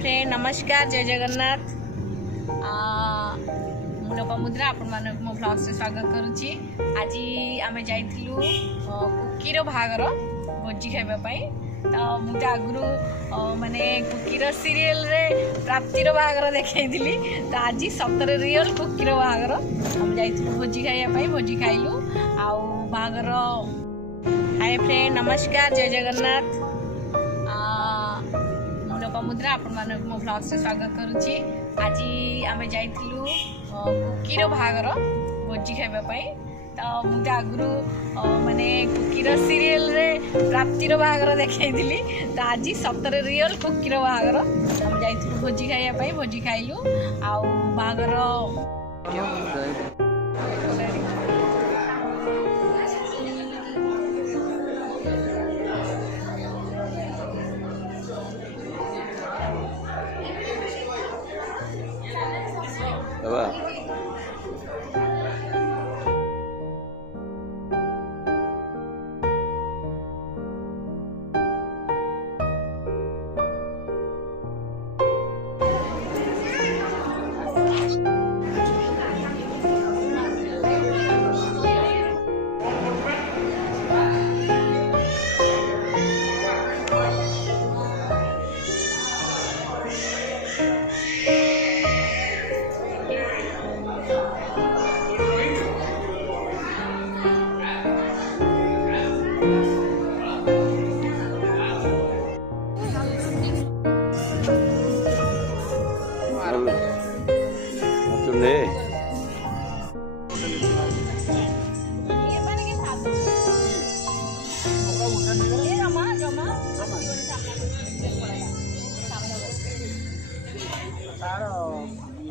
Friend नमस्कार जय जगन्नाथ मुद्रा आपण मानक मो ब्लॉग से स्वागत करुच्ची। आज आम जाइलु कुकीर बाहागर भोजी खाइबापी। तो मुझे आगु माने कुकीर सीरियल रे प्राप्तिर बाहागर देखी। तो आज सतरे रियल कुकीर बाहागर आम जाइलु भोजी खाइबापी। भोजी खाइलु आउ बाहागर। हाय फ्रेंड नमस्कार जय जगन्नाथ मुद्रा आपण मानक मो ब्लॉग से स्वागत करुच्ची। आज आम जाइलु कुकीर बाहागर भोजी खाइबापी। तो मुझे आगु माने कुकीर सीरियल रे प्राप्तिर बाहागर देखी। तो आज सतरे रियल कुकीर बाहागर आम जाइलु भोजी खाइबापी। भोजी खाइलु आउ बाहागर।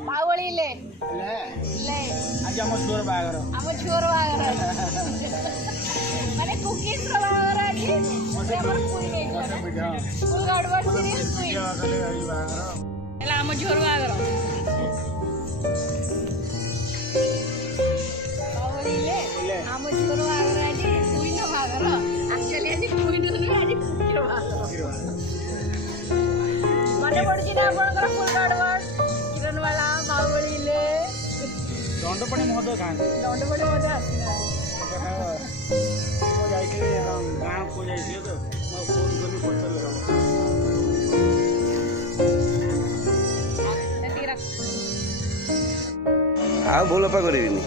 मावळी ले ले आज हम छोर बागर माने कुकीज रो बागर आज हमर पूरी नहीं फुल गड़बड़ सीरीज हुई एला हम छोर बागर मावळी ले हम छोर बागर आज हुई न बागर एक्चुअली आज हुई न आज कुकीर बागर माने पड़ची ना आपनकर फुल गड़बड़ किरण वाला मावळी ले दंडपणी महोदय खाते दंडपणी महोदय आसीना को जाइके गाँव को जाइके तो मैं फोन करी पचल आ बोल पा करिनी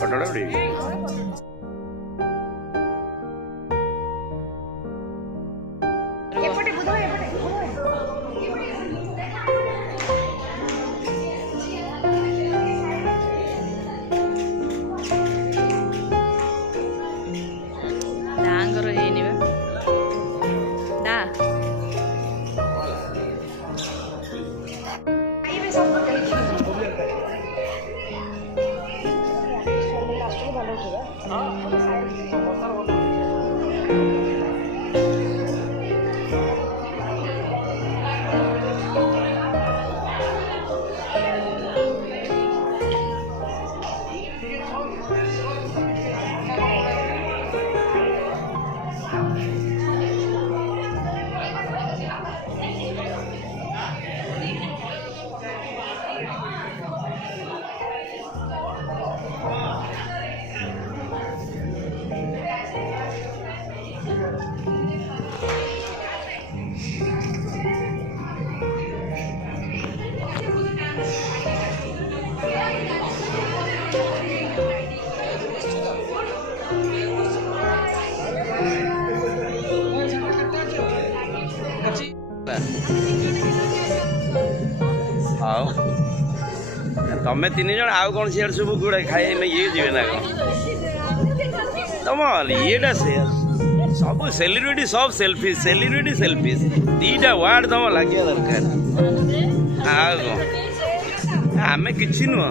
पटड़ा तमें तीन जन आउ कौन सियाड़ सब गुड़ा खाए ये जीवे ना कौन तुम येटा से सब सेलिब्रिटी सब सेलिब्रिटी दीटा वार्ड तुम लगे दरकार आम कि नुह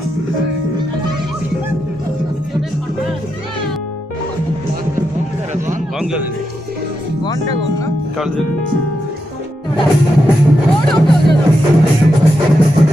कौन कर କଣଟା କହୁନ? କରିଦେବି। କୋଉଠି ଉଠଉଛ ତମେ?